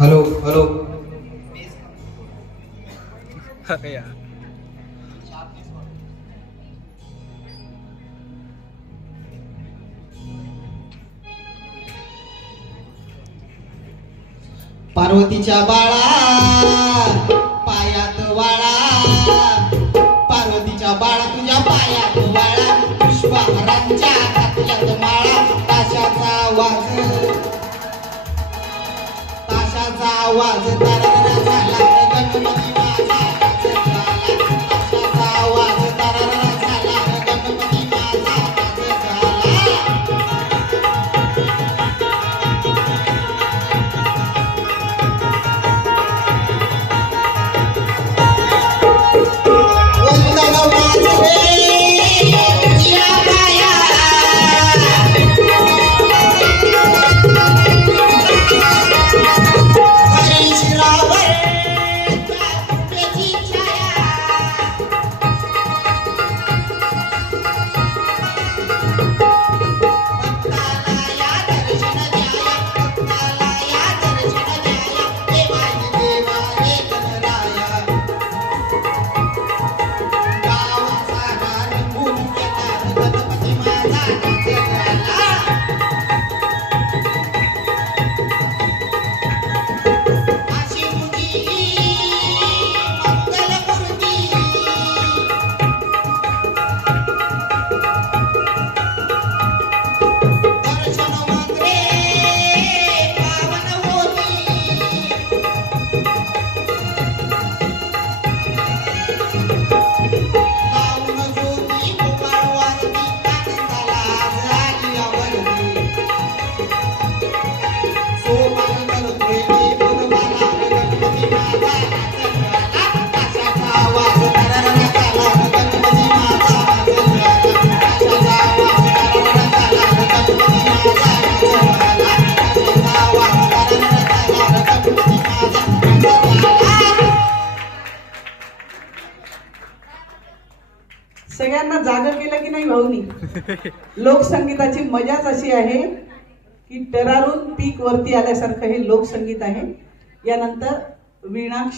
Hello hello. पार्वतीच्या बाळा पायात वाळा. पार्वतीच्या बाळा तुझ्या पायात वाळा. पुष्पहारांच्या हातात माळा. ताशाचा वाघ. आवाज तारा सगळ्यांना जागं केलं की नाही भाऊनी? लोकसंगीताची मजाच अशी आहे की टरारून पीक वरती आल्यासारखं हे लोकसंगीत आहे. यानंतर वीणाक्षी